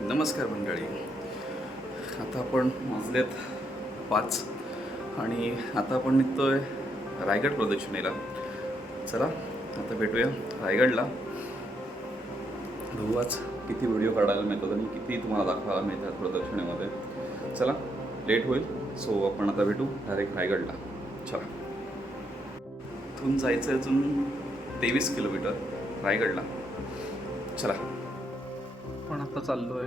नमस्कार मंडळी. आता आपण वाजलेत पाच आणि आता आपण निघतोय रायगड प्रदक्षिणेला. चला आता भेटूया रायगडला. बघू किती व्हिडिओ काढायला मिळतात आणि किती तुम्हाला दाखवायला मिळतात प्रदक्षिणेमध्ये. चला लेट होईल सो आपण आता भेटू डायरेक्ट रायगडला. चला. इथून जायचं आहे अजून तेवीस किलोमीटर रायगडला. चला. आपण आता चाललोय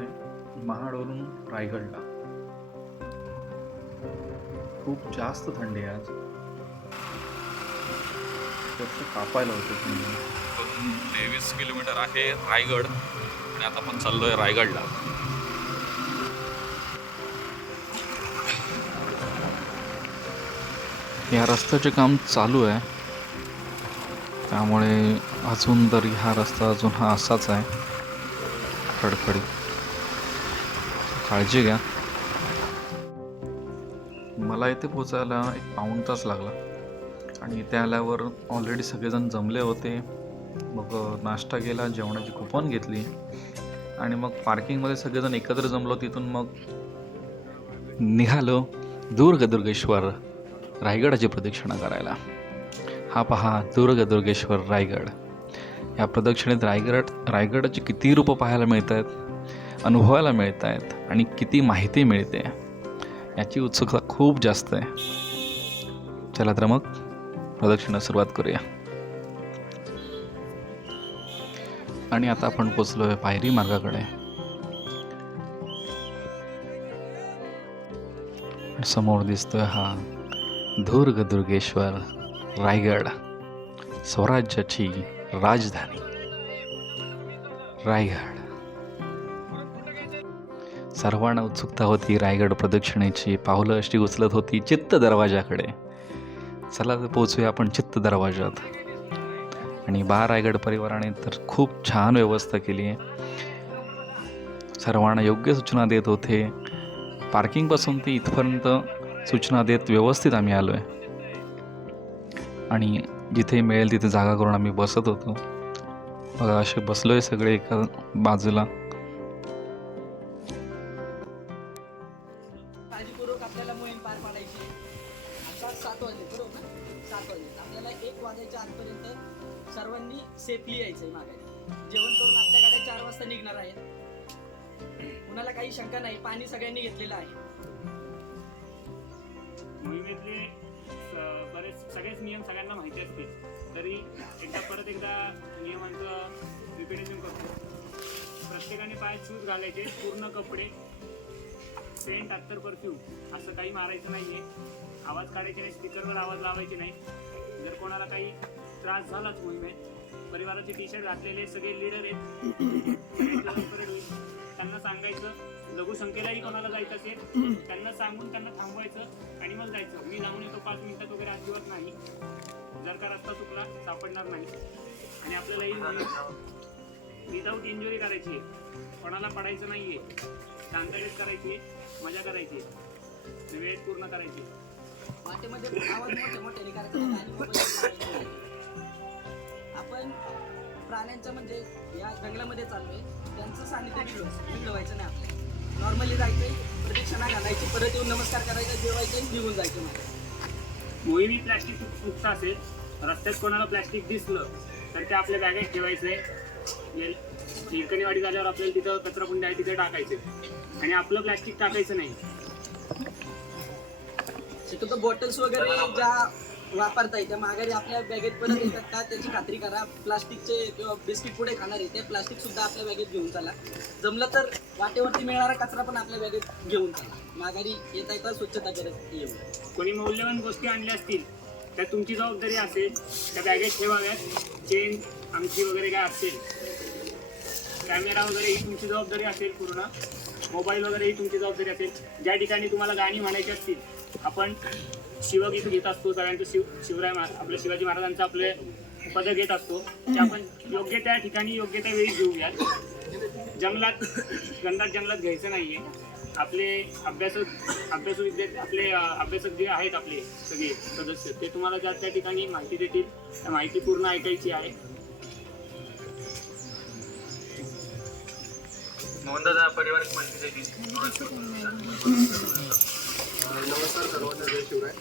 महाडवरून रायगडला. खूप जास्त थंडी आहे आज. कापायला होते तेवीस किलोमीटर आहे रायगड आणि आता आपण चाललोय रायगडला. या रस्त्याचे काम चालू आहे. त्यामुळे अजून तरी हा रस्ता अजून हा असाच आहे. खडखडी. काळजी घ्या. मला इथे पोचायला एक पाऊण तास लागला. आणि इथे आल्यावर ऑलरेडी सगळेजण जमले होते. मग नाश्ता केला जेवणाची कुपन घेतली. आणि मग पार्किंगमध्ये सगळेजण एकत्र जमलो. तिथून मग निघालो दुर्गदुर्गेश्वर रायगडाची प्रदक्षिणा करायला. हा पहा दुर्गदुर्गेश्वर रायगड. या प्रदक्षिणेत रायगड रायगडाची किती रूपं पाहायला मिळत आहेत अनुभवायला मिळत आहेत आणि किती माहिती मिळते याची उत्सुकता खूप जास्त आहे. चला तर मग प्रदक्षिणा सुरुवात करूया. आणि आता आपण पोचलो आहे पायरी मार्गाकडे. समोर दिसतोय हा दुर्ग दुर्गेश्वर रायगड स्वराज्याची राजधानी रायगड. सर्वांना उत्सुकता होती रायगड प्रदक्षिणेची. पावलं अशी उचलत होती चित्त दरवाजाकडे. चला तर पोचूया आपण चित्त दरवाजात आणि बा रायगड परिवाराने तर खूप छान व्यवस्था केली आहे. सर्वांना योग्य सूचना देत होते. पार्किंगपासून ते इथपर्यंत सूचना देत व्यवस्थित आम्ही आलो आहे आणि जिथे मिळेल तिथे जागा करून आम्ही बसत होतो. बघा असे बसलो आहे सगळे एका बाजूला. काळजीपूर्वक आपल्याला मोहीम पार पाडायची आहे. आता सात वाजले बरोबर? ना सात वाजले आपल्याला एक वाजायच्या आतपर्यंत सर्वांनी सेफली यायचं आहे माघारी. जेवण करून आपल्या गाड्या चार वाजता निघणार आहेत. कुणाला काही शंका नाही पाणी सगळ्यांनी घेतलेलं आहे. बरेच सगळेच नियम सगळ्यांना माहिती असतील तरी एकदा परत एकदा नियमांचं रिपिटेशन करतो. प्रत्येकाने पाय शूज घालायचे पूर्ण कपडे पेंट अत्तर परफ्यूम असं काही मारायचं नाही आहे आवाज काढायचे नाही स्पीकरवर आवाज लावायचे नाही. जर कोणाला काही त्रास झालाच मोहिमेत परिवाराचे टी शर्ट घातलेले सगळे लिडर आहेत. त्यांना सांगायचं लघुसंख्येलाही कोणाला जायचं असेल त्यांना सांगून त्यांना थांबवायचं आणि मग जायचं. मी जाऊन येतो पाच मिनिटात वगैरे अजिबात नाही. जर का रस्ता चुकला सापडणार नाही. आणि आपल्याला ही विदाऊट इंजुरी करायची आहे. कोणाला पडायचं नाहीये. शांततेत करायची मजा करायची आणि वेळेत पूर्ण करायची नाही नाही. आपण प्राण्यांच्या म्हणजे या जंगलामध्ये चाललोय त्यांचं सानिध्य बिघडव बिघडवायचं नाही आपल्याला. नॉर्मली जायचंय प्रदक्षिणा घालायची परत येऊन नमस्कार करायचा जेवायचं निघून जायचं मोहिमी प्लॅस्टिक मुक्त असेल रस्त्यात कोणाला प्लॅस्टिक दिसलं तर ते आपल्या बॅगेत ठेवायचंय. हिरकणीवाडी झाल्यावर आपल्याला तिथं कचराकुंडी आहे तिथे टाकायचं. आणि आपलं प्लॅस्टिक टाकायचं नाही. शक्यतो बॉटल्स वगैरे ज्या वापरता येते. माघारी आपल्या बॅगेत परत येतात का? त्याची खात्री करा. प्लास्टिकचे किंवा बिस्किट पुढे खाणार आहे ते. प्लास्टिक सुद्धा आपल्या बॅगेत घेऊन चला. जमलं तर वाटेवरती मिळणारा कचरा पण आपल्या बॅगेत घेऊन चला. माघारी येता येता स्वच्छता करत येऊ कोणी मौल्यवान गोष्टी आणल्या असतील त्या तुमची जबाबदारी असेल त्या बॅगेत ठेवाव्यात. चेन आमची वगैरे काय असेल. कॅमेरा वगैरे ही तुमची जबाबदारी असेल पूर्ण. मोबाईल वगैरे ही तुमची जबाबदारी असेल. ज्या ठिकाणी तुम्हाला गाणी म्हणायची असतील आपण शिवगीत घेत असतो सगळ्यांचं शिव शिवराय महा आपल्या शिवाजी महाराजांचं आपले पद घेत असतो. ते आपण योग्य त्या ठिकाणी योग्य त्या वेळी घेऊयात. जंगलात घनदाट जंगलात घ्यायचं नाहीये. आपले अभ्यासक अभ्यास विद्यार्थी आपले अभ्यासक जे आहेत आपले सगळे सदस्य ते तुम्हाला ज्या त्या ठिकाणी माहिती देतील. त्या माहिती पूर्ण ऐकायची आहे. मोहनदादा पारिवारिक माहितीसाठी नमस्कार सर्वांना जय शिवराय.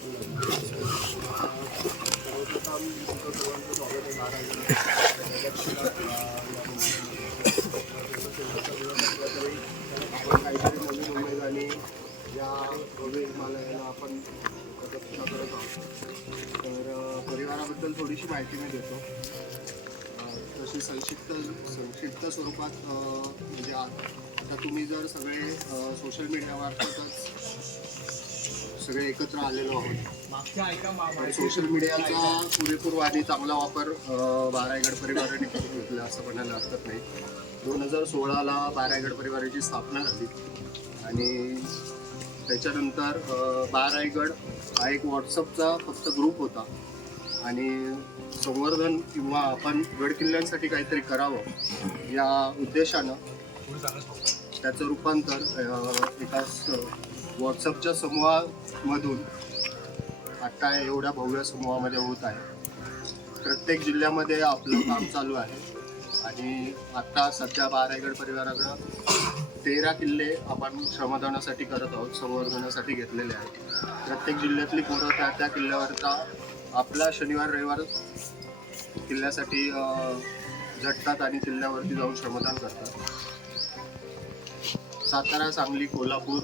सर्वप्रथम तुमचं सर्वांचं स्वागत आहे महाराज आपण काहीतरी नवीन उमेद आणि या भव्य हिमालयाला आपण प्रदक्षिणा करत आहोत तर परिवाराबद्दल थोडीशी माहिती मी देतो तशी संक्षिप्त संक्षिप्त स्वरूपात म्हणजे आ- आता तुम्ही जर सगळे सोशल मीडियामार्फतच सगळे एकत्र आलेलो आहोत. सोशल मीडियाचा पुरेपूर आणि चांगला वापर बारायगड परिवाराने करून घेतला असं म्हणायला हरकत नाही. दोन हजार सोळाला बारायगड परिवाराची स्थापना झाली. आणि त्याच्यानंतर बारायगड हा एक व्हॉट्सअपचा फक्त ग्रुप होता. आणि संवर्धन किंवा आपण गड किल्ल्यांसाठी काहीतरी करावं या उद्देशानं त्याचं रूपांतर एका व्हॉट्सअपच्या समूहामधून आत्ता एवढ्या भव्य समूहामध्ये होत आहे. प्रत्येक जिल्ह्यामध्ये आपलं काम चालू आहे. आणि आत्ता सध्या बारायगड परिवाराकडं तेरा किल्ले आपण श्रमदानासाठी करत आहोत संवर्धनासाठी घेतलेले आहेत. प्रत्येक जिल्ह्यातली पोरं त्या त्या किल्ल्यावरचा आपला शनिवार रविवार किल्ल्यासाठी झटतात आणि किल्ल्यावरती जाऊन श्रमदान करतात. सातारा सांगली कोल्हापूर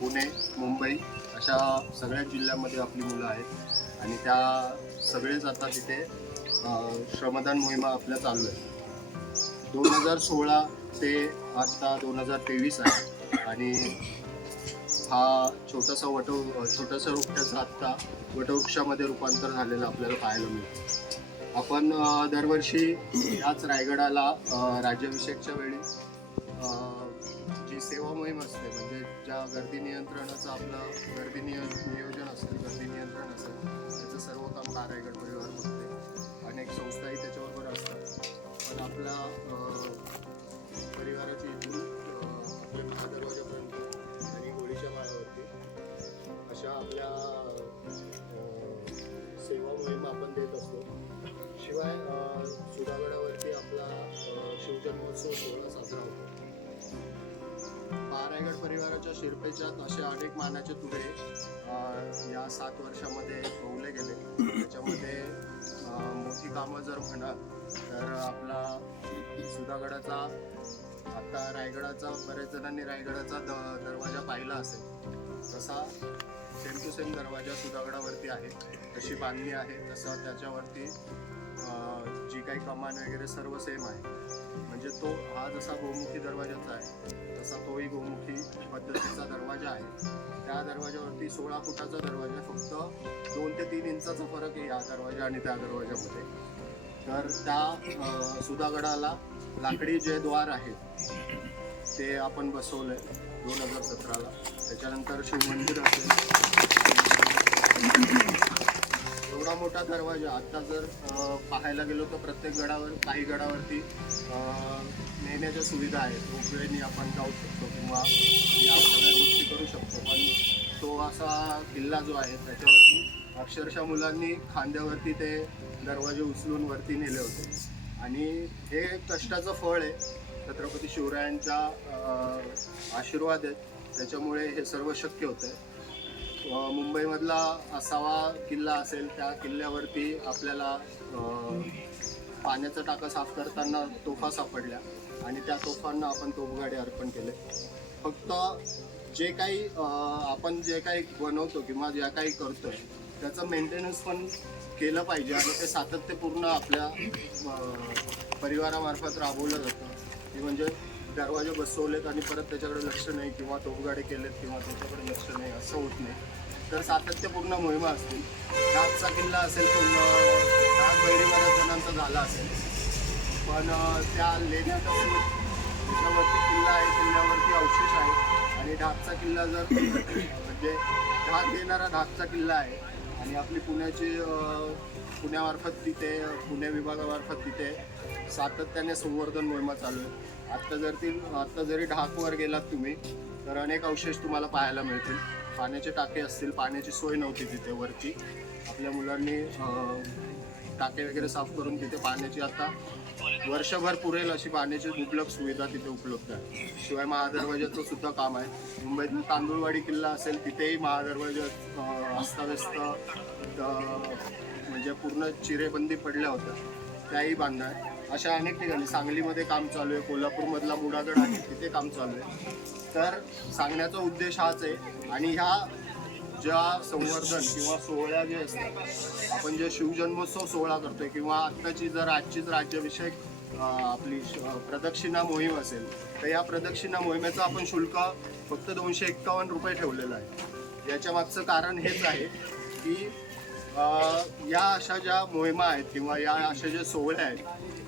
पुणे मुंबई अशा सगळ्या जिल्ह्यामध्ये आपली मुलं आहेत. आणि त्या सगळेच आता तिथे श्रमदान मोहिमा आपल्या चालू आहे दोन हजार सोळा ते आत्ता दोन हजार तेवीस आहे. आणि हा छोटासा वट छोटासा वृक्षाचा आत्ता वटवृक्षामध्ये रूपांतर झालेलं आपल्याला पाहायला मिळतं. आपण दरवर्षी याच रायगडाला राज्याभिषेकच्या वेळी जी सेवा मोहीम असते म्हणजे ज्या गर्दी नियंत्रणाचं आपलं गर्दी निय नियोजन असेल गर्दी नियंत्रण असेल त्याचं सर्व काम कारायगड परिवार बघते. अनेक संस्थाही त्याच्याबरोबर असतात. पण आपला बारायगड परिवाराच्या शिरपेच्यात असे अनेक मानाचे तुरे या सात वर्षामध्ये होवले गेले. त्याच्यामध्ये मोठी कामं जर म्हणाल तर आपला सुधागडाचा आता रायगडाचा बऱ्याच जणांनी रायगडाचा द दरवाजा पाहिला असेल. तसा सेम टू सेम दरवाजा सुधागडावरती आहे. तशी बांधणी आहे. तसं त्याच्यावरती जी काही कमान वगैरे सर्व सेम आहे. म्हणजे तो हा जसा गोमुखी दरवाजाचा आहे तसा तोही गोमुखी पद्धतीचा दरवाजा आहे. त्या दरवाजावरती सोळा फुटाचा दरवाजा फक्त दोन ते तीन इंचाचा फरक आहे या दरवाजा आणि त्या दरवाजामध्ये. तर त्या सुधागडाला लाकडी जे द्वार आहेत ते आपण बसवलंय दोन हजार सतराला. त्याच्यानंतर शिवमंदिर असेल. एवढा मोठा दरवाजा आता जर पाहायला गेलो तर प्रत्येक गडावर काही गडावरती नेण्याच्या सुविधा आहेत. वेळेने आपण जाऊ शकतो किंवा या सगळ्या गोष्टी करू शकतो. पण तो असा किल्ला जो आहे त्याच्यावरती अक्षरशः मुलांनी खांद्यावरती ते दरवाजे उचलून वरती नेले होते. आणि हे कष्टाचं फळ आहे. छत्रपती शिवरायांच्या आशीर्वाद आहेत. त्याच्यामुळे हे सर्व शक्य होतं आहे मुंबईमधला असावा किल्ला असेल त्या किल्ल्यावरती आपल्याला पाण्याचा टाका साफ करताना तोफा सापडल्या आणि त्या तोफांना आपण तोफगाडे अर्पण केले. फक्त जे काही आपण जे काही बनवतो किंवा ज्या काही करतोय त्याचं मेंटेनन्स पण केलं पाहिजे आणि ते सातत्यपूर्ण आपल्या परिवारामार्फत राबवलं जातं. की म्हणजे दरवाजे बसवलेत आणि परत त्याच्याकडे लक्ष नाही किंवा तोफगाडे केलेत किंवा त्याच्याकडे लक्ष नाही असं होत नाही तर सातत्यपूर्ण मोहिमा असतील. डागचा किल्ला असेल पण डाग बैरी बऱ्याच जणांचा झाला असेल पण त्या लेण्यात असून त्याच्यावरती किल्ला आहे किल्ल्यावरती अवशेष आहे आणि ढाकचा किल्ला जर म्हणजे ढाक देणारा ढाकचा किल्ला आहे आणि आपली पुण्याची पुण्यामार्फत तिथे पुणे विभागामार्फत तिथे सातत्याने संवर्धन मोहिमा चालू आहे. आत्ता जर ती आत्ता जरी ढाकवर गेलात तुम्ही तर अनेक अवशेष तुम्हाला पाहायला मिळतील. पाण्याचे टाके असतील पाण्याची सोय नव्हती तिथे वरती. आपल्या मुलांनी टाके वगैरे साफ करून तिथे पाण्याची आता वर्षभर पुरेल अशी पाण्याची मुबलक सुविधा तिथे उपलब्ध आहे. शिवाय महादरवाजाचं सुद्धा काम आहे. मुंबईतून तांदूळवाडी किल्ला असेल तिथेही महादरवाजा अस्ताव्यस्त म्हणजे पूर्ण चिरेबंदी पडल्या होत्या. त्याही बांधणं आहे अशा अनेक ठिकाणी. सांगलीमध्ये काम चालू आहे कोल्हापूरमधला मुडागड आहे तिथे काम चालू आहे. तर सांगण्याचा उद्देश हाच आहे. आणि ह्या ज्या संवर्धन किंवा सोहळ्या जे असतात आपण जे शिवजन्मोत्सव सोहळा करतोय किंवा आत्ताची जर आजचीच राज्याभिषेक आपली श- प्रदक्षिणा मोहीम असेल तर या प्रदक्षिणा मोहिमेचं आपण शुल्क फक्त दोनशे एक्कावन्न रुपये ठेवलेलं आहे. याच्या मागचं कारण हेच आहे की या अशा ज्या मोहिमा आहेत किंवा या अशा ज्या सोहळ्या आहेत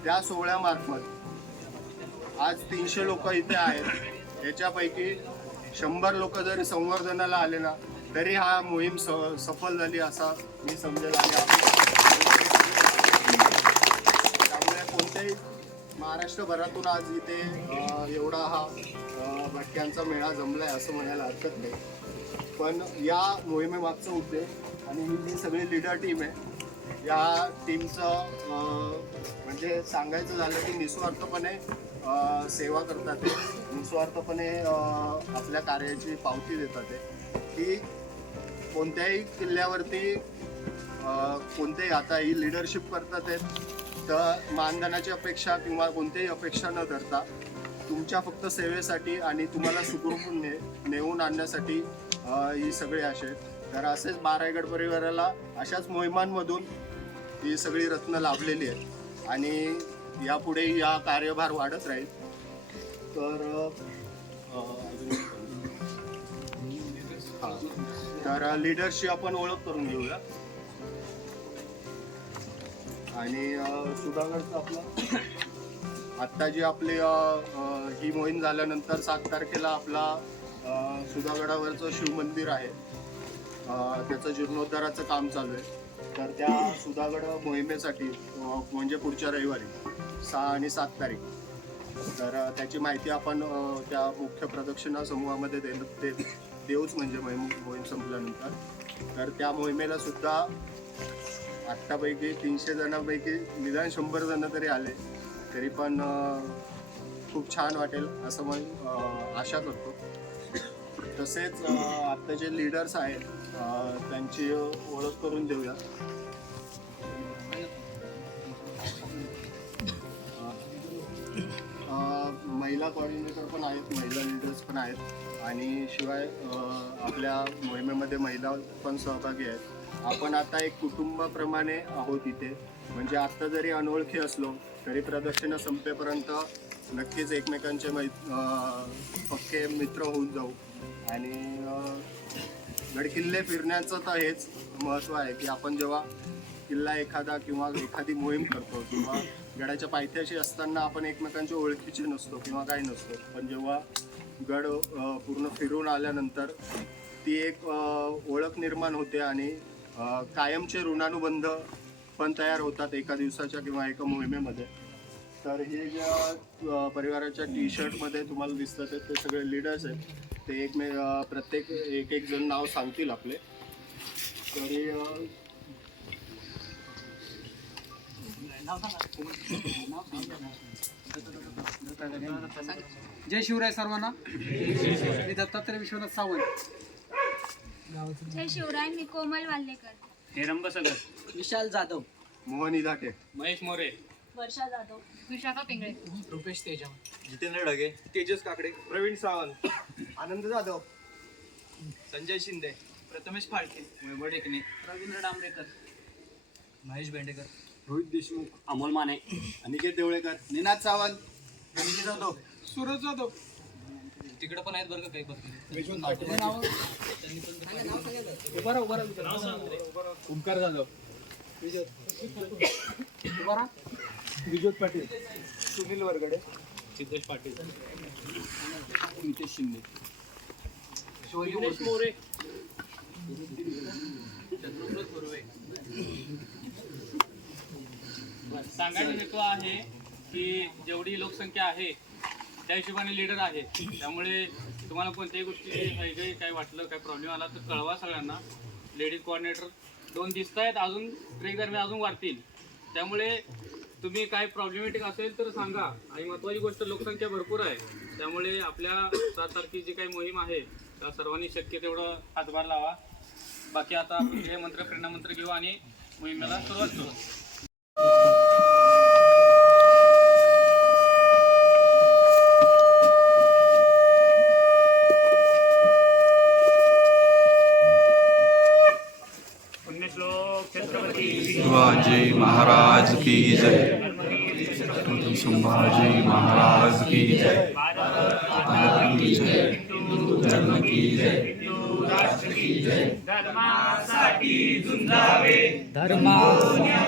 त्या सोहळ्यामार्फत आज तीनशे लोक इथे आहेत. याच्यापैकी शंभर लोक जरी संवर्धनाला आले ना तरी हा मोहीम स सफल झाली असा मी समजेल आणि त्यामुळे कोणत्याही महाराष्ट्रभरातून आज इथे एवढा हा भटक्यांचा मेळा जमलाय असं म्हणायला हरकत नाही. पण या मोहिमेमागचा उद्देश आणि ही जी सगळी लिडर टीम आहे या टीमचं म्हणजे सांगायचं झालं की निस्वार्थपणे सेवा करतात ते. निस्वार्थपणे आपल्या कार्याची पावती देतात ते. की कोणत्याही किल्ल्यावरती कोणतेही आता ही लिडरशिप करतात आहेत तर मानधनाची अपेक्षा किंवा कोणत्याही अपेक्षा न धरता तुमच्या फक्त सेवेसाठी आणि तुम्हाला सुखरूप ने नेऊन आणण्यासाठी ही सगळे असे तर असेच बारायगड परिवाराला अशाच मोहिमांमधून ही सगळी रत्न लाभलेली आहेत. आणि यापुढे या कार्यभार वाढत राहील. तर हां. तर लिडरशी आपण ओळख करून घेऊया. आणि सुधागडचं आपलं. आत्ता जी आपली ही मोहीम झाल्यानंतर सात तारखेला आपला सुधागडावरचं शिवमंदिर आहे. त्याचं जीर्णोद्धाराचं काम चालू आहे. तर त्या सुधागड मोहिमेसाठी म्हणजे पुढच्या रविवारी सहा आणि सात तारीख. तर त्याची माहिती आपण त्या मुख्य प्रदक्षिणा समूहामध्ये दे दे देऊच म्हणजे मोहीम मोहीम संपल्यानंतर. तर त्या मोहिमेला सुद्धा आत्तापैकी तीनशे जणांपैकी निदान शंभर जण तरी आले. तरी पण खूप छान वाटेल असं मी आशा करतो. तसेच आत्ता जे लीडर्स आहेत त्यांची ओळख करून देऊया. महिला कॉर्डिनेटर पण आहेत महिला लीडर्स पण आहेत. आणि शिवाय आपल्या मोहिमेमध्ये महिला पण सहभागी आहेत. आपण आता एक कुटुंबाप्रमाणे आहोत इथे. म्हणजे आत्ता जरी अनोळखी असलो तरी प्रदक्षिणा संपेपर्यंत नक्कीच एकमेकांचे मै पक्के मित्र होऊन जाऊ. आणि गडकिल्ले फिरण्याचं तर हेच महत्त्व आहे की आपण जेव्हा किल्ला एखादा किंवा एखादी मोहीम करतो किंवा गडाच्या पायथ्याशी असताना आपण एकमेकांच्या ओळखीचे नसतो किंवा काही नसतो पण जेव्हा गड पूर्ण फिरून आल्यानंतर ती एक ओळख निर्माण होते आणि कायमचे ऋणानुबंध पण तयार होतात एका दिवसाच्या किंवा एका मोहिमेमध्ये. तर हे ज्या परिवाराच्या टी शर्टमध्ये तुम्हाला दिसतात ते सगळे लीडर्स आहेत. ते एक मे प्रत्येक एक एक जण नाव सांगतील आपले. तरी जय शिवराय सर्वांना. मी दत्तात्रय विश्वनाथ सावंत. जय शिवराय मी कोमल वाल्लेकर हे रंब सगळं विशाल जाधव. मोहन इधाटे महेश मोरे. वर्षा जाधव. विशाखा पिंगळे. रुपेश तेजा जितेंद्र ढगे. तेजस काकडे. प्रवीण सावंत. आनंद जाधव. संजय शिंदे. प्रथमेश फाळके वैभव टेकणे रवींद्र डांबरेकर. महेश बेंडेकर. रोहित देशमुख. अमोल माने. अनिकेत देवळेकर. निनाद सावंत. रणजित जाधव. सूरज जाधव. तिकडे पण आहेत बरं का काही बघ उभारा उभारा ओंकार जाधव. उभारा विजोत पाटील. सुनील वरगडे. सिद्धेश पाटील. नितेश शिंदे. विघ्नेश मोरे. सांगायचा हेतू आहे की जेवढी लोकसंख्या आहे त्या हिशोबाने लीडर आहे. त्यामुळे तुम्हाला कोणत्याही गोष्टी काही काही काय वाटलं काय प्रॉब्लेम आला तर कळवा सगळ्यांना. लेडीज कोऑर्डिनेटर दोन दिसत आहेत अजून ट्रेक दरम्यान अजून वाढतील. त्यामुळे तुम्ही काय प्रॉब्लेमॅटिक असेल तर सांगा. आणि महत्वाची गोष्ट लोकसंख्या भरपूर आहे. त्यामुळे आपल्या सात तारखेची जी काही मोहीम आहे त्या सर्वांनी शक्य तेवढं हातभार लावा. बाकी आता आपण मंत्र प्रेरणा मंत्र घेऊ आणि मोहिमेला सुरुवात करू. Hallelujah.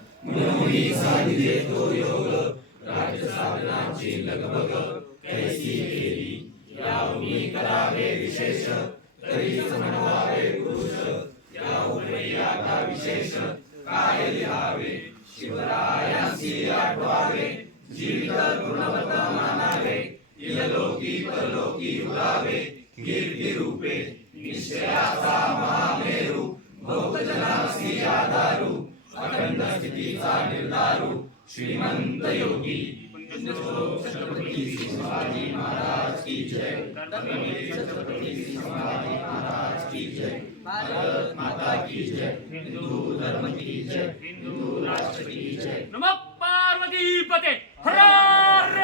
मुळमुळी सांगितले तो योग राज्यसाधनाची लगबग कैसी केली यावनी करावे विशेष तरीच म्हणवावे पुरुष या उपरी आता विशेष काय लिहावे शिवरायासी आठवावे जीवित गुणवत मानावे इललोकी परलोकी उडावे कीर्ती रूपे निश्चयाचा महामेरू भोगजनासी आधारू नमः पार्वती पते हर हर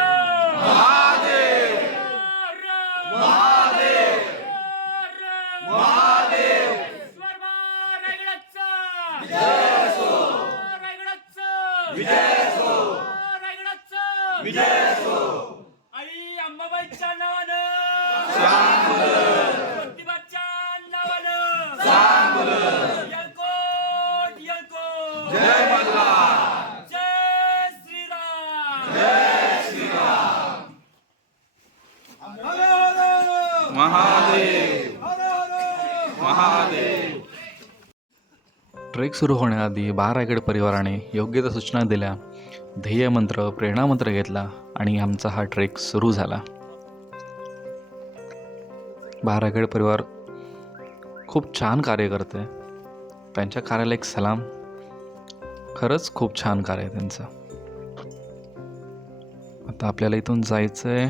महादेव महादेव महादेव रायगडाचा विजय असो रायगडाचा विजय असो रायगडाचा विजय असो आई अंबाबाईच्या नावानं प्रतिभाच्या नावानं यलकोट यलकोट जय जय श्रीराम महादेव महादेव ट्रेक सुरू होण्याआधी बारागड परिवाराने योग्य त्या सूचना दिल्या. ध्येयमंत्र प्रेरणामंत्र घेतला आणि आमचा हा ट्रेक सुरू झाला. बारागड परिवार खूप छान कार्य करते त्यांच्या कार्याला एक सलाम. खरंच खूप छान कार्य आहे त्यांचं. आता आपल्याला इथून जायचं आहे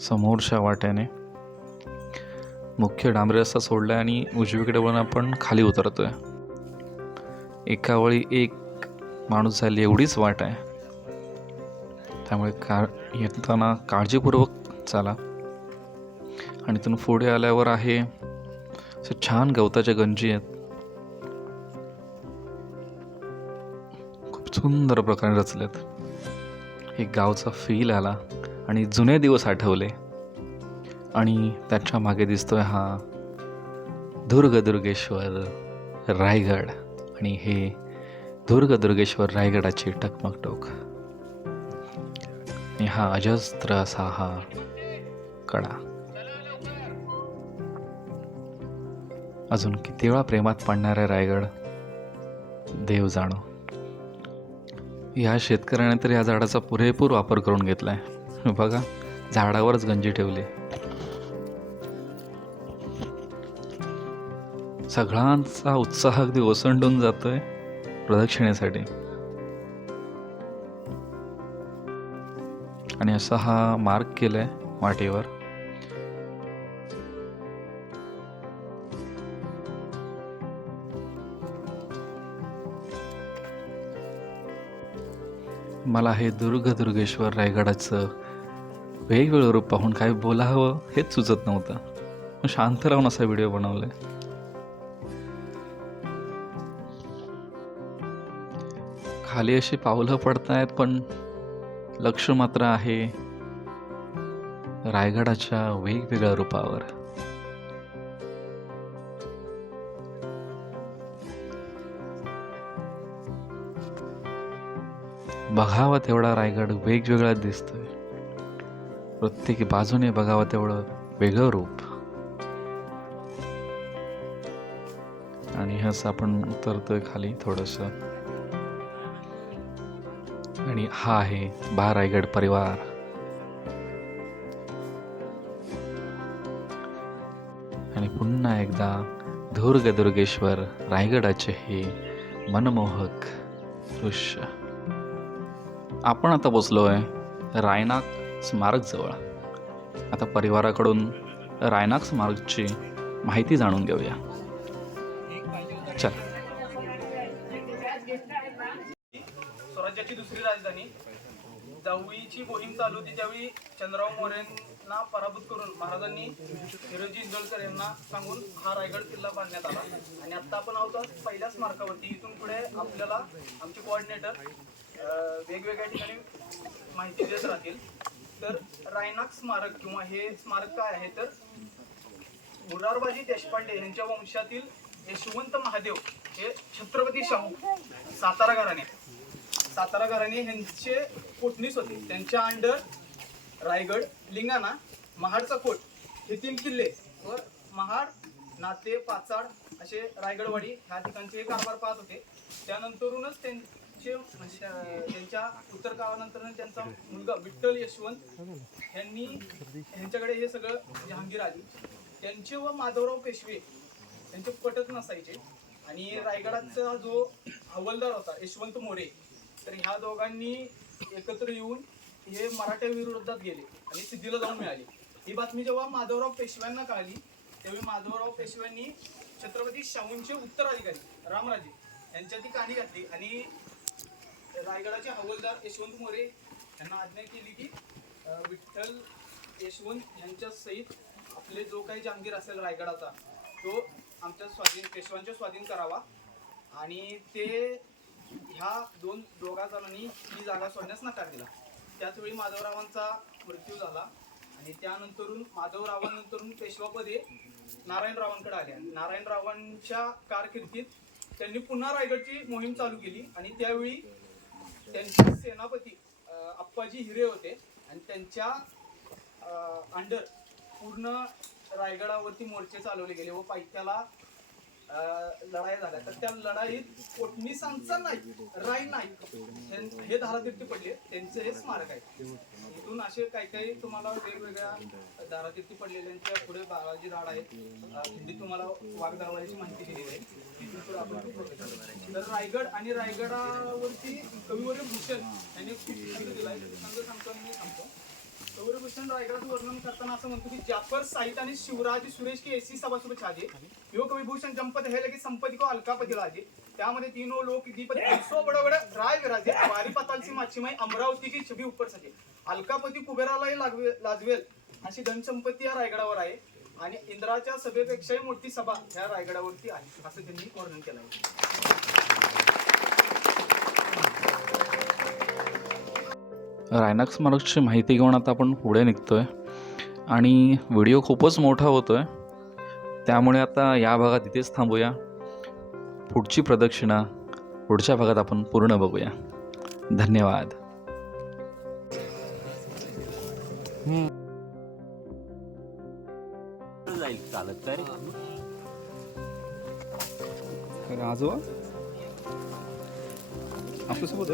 समोरच्या वाट्याने. मुख्य डांबरी रस्ता सोडला आणि उजवीकडे वळून आपण खाली उतरतो आहे वेळी एक माणूस झाली एवढीच वाट आहे. त्यामुळे का येताना काळजीपूर्वक चाला. आणि तिथून पुढे आल्यावर आहे असे छान गवताच्या गंजी आहेत. खूप सुंदर प्रकारे रचलेत. एक गावचा फील आला आणि जुने दिवस आठवले. आणि त्याच्यामागे दिसतोय हा दुर्ग दुर्गेश्वर रायगड. आणि हे दुर्ग दुर्गेश्वर रायगडाची टकमकटोक आणि हा अजस्त्र असा हा कडा. अजून किती वेळा प्रेमात पडणार आहे रायगड देव जाणो. या शेतकऱ्याने तर या झाडाचा पुरेपूर वापर करून घेतलाय. बघा झाडावरच गंजी ठेवली. सगळ्यांचा उत्साह अगदी ओसंडून जातोय प्रदक्षिणेसाठी. आणि असा हा मार्क केलाय वाटेवर मला हे दुर्ग दुर्गेश्वर रायगडाचं वेगवेगळं रूप पाहून काय बोलावं हेच सुचत नव्हतं. शांत राहून असा व्हिडिओ बनवलाय. खाली अशी पावलं पडतायत पण लक्ष मात्र आहे रायगडाच्या वेगवेगळ्या रूपावर. बघावा तेवढा रायगड वेगवेगळा दिसतोय. प्रत्येक बाजूने बघावं तेवढं वेगळं रूप. आणि हस आपण उतरतोय खाली थोडस. आणि हा आहे बा रायगड परिवार. आणि पुन्हा एकदा दुर्ग दुर्गेश्वर रायगडाचे हे मनमोहक दृश्य. आपण आता बसलो आहे रायनाक स्मारक जवळ. आता परिवाराकडून रायनाक स्मारकची माहिती जाणून घेऊया. चालू होती त्यावेळी चंद्रराव मोरेंना पराभूत करून महाराजांनी हिरोजी इंदोलकर यांना सांगून हा रायगड किल्ला बांधण्यात आला. आणि आता आपण आहोत पहिल्याच पहिल्या स्मारकावरती. इथून पुढे आपल्याला आमचे कोऑर्डिनेटर वेगवेगळ्या ठिकाणी माहिती देत राहतील. तर रायनाक स्मारक किंवा हे स्मारक काय आहे तर मुरारबाजी देशपांडे यांच्या वंशातील यशवंत महादेव हे छत्रपती शाहू सातारा घराणे सातारा घराणे यांचे पोटणीस होते. त्यांच्या अंडर रायगड लिंगाणा महाडचा कोट हे तीन किल्ले व महाड नाते पाचाड असे रायगडवाडी ह्या ठिकाणचे हे कारभार पाहत होते. त्यानंतरूनच त्यांचे म्हणजे, त्यांच्या उत्तर कावानंतर त्यांचा मुलगा विठ्ठल यशवंत यांनी यांच्याकडे हे सगळं म्हणजे जहांगीर आली. त्यांचे व माधवराव पेशवे त्यांचे पटत नसायचे. आणि रायगडाचा जो हवालदार होता यशवंत मोरे तर ह्या दोघांनी एकत्र येऊन हे मराठ्या विरोधात गेले आणि सिद्धीला जाऊन मिळाली. ही बातमी जेव्हा माधवराव पेशव्यांना कळाली त्यावेळी माधवराव पेशव्यांनी छत्रपती शाहूंचे उत्तराधिकारी रामराजे यांच्या ती कहाणी घातली आणि रायगडाचे हवालदार यशवंत मोरे यांना आज्ञा केली की विठ्ठल यशवंत यांच्या सहित आपले जो काही जहांगीर असेल रायगडाचा तो आमच्या स्वाधीन पेशवांच्या स्वाधीन करावा. आणि ते ह्या दोन दोघा जणांनी ही जागा सोडण्यास नकार दिला. त्याचवेळी माधवरावांचा मृत्यू झाला आणि त्यानंतरून माधवरावांनंतरून पेशवापदे नारायणरावांकडे आले आणि नारायणरावांच्या कारकिर्दीत त्यांनी पुन्हा रायगडची मोहीम चालू केली आणि त्यावेळी त्यांचे सेनापती अप्पाजी हिरे होते आणि त्यांच्या अंडर पूर्ण रायगडावरती मोर्चे चालवले गेले व पायथ्याला लढाया लढाई झाल्या. तर त्या लढाईत कोटणीसांचा नाही राय नाईक हे- धारातीर्थी पडले त्यांचे हे स्मारक आहे इथून असे काही काही तुम्हाला वेगवेगळ्या धारातीर्थी पडलेल्यांच्या पुढे बालाजी राड आहेत. अं, तुम्हाला वाघदारवाडीची माहिती दिलेली आहे. तिथून पुढे आपण तर रायगड आणि रायगडावरती कविवर्य भूषण यांनी खूप दिला आहे सांगतो मी सांगतो. कविवर्यभूषण रायगडाचं वर्णन करताना असं म्हणतो की जाफर साहित आणि शिवराज सुरेश की ऐसी सभा सुबह छाजे. यो कविभूषण जंपत है लगे संपत्ती को अलकापती लाजे त्यामध्ये तीनों लोक दीपत सो बड बड राय विराजे वारी पातालची माछीमाई अमरावती की छबी उपर सके अलकापती कुबेरालाही लागवे लाजवेल अशी धनसंपत्ती या रायगडावर आहे. आणि इंद्राच्या सभेपेक्षाही मोठी सभा ह्या रायगडावरती आहे असं त्यांनी वर्णन केलं आहे रायनाक स्मारकची माहिती घेऊन आता आपण पुढे निघतोय. आणि व्हिडिओ खूपच मोठा होतोय. त्यामुळे आता या भागात इथेच थांबूया. पुढची प्रदक्षिणा पुढच्या भागात आपण पूर्ण बघूया. धन्यवाद. आजोबा आपल्यासोबत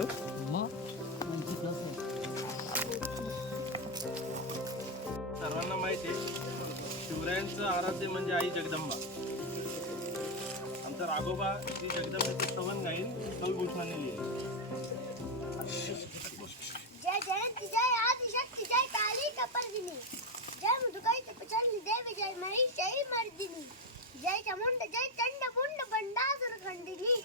शिवरायांचं आराध्य म्हणजे आई जगदंबा. आमचा राघोबा ही जगदंबेचं स्तवन गाईन कविभूषणाने लिहिले जय जय जय आदिशक्ती, जय काली कपर्दिनी. जय मधुकाई तपचंडी देवी, जय महिषी मर्दिनी. जय चामुंड, जय चंड मुंड बंडासुर खंडिनी.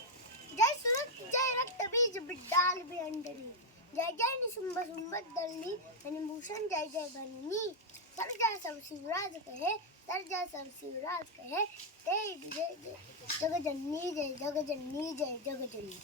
जय सुरत, जय रक्त बीज, बिड्डाल भिंडरी जय जय निसुंब सुंबत दलनी आणि भूषण, जय जय भरणी सरजा सब शिवराज कहे सरजा सब शिवराज कहे जय जय, जग जननी जय, जग जननी जय, जग जननी।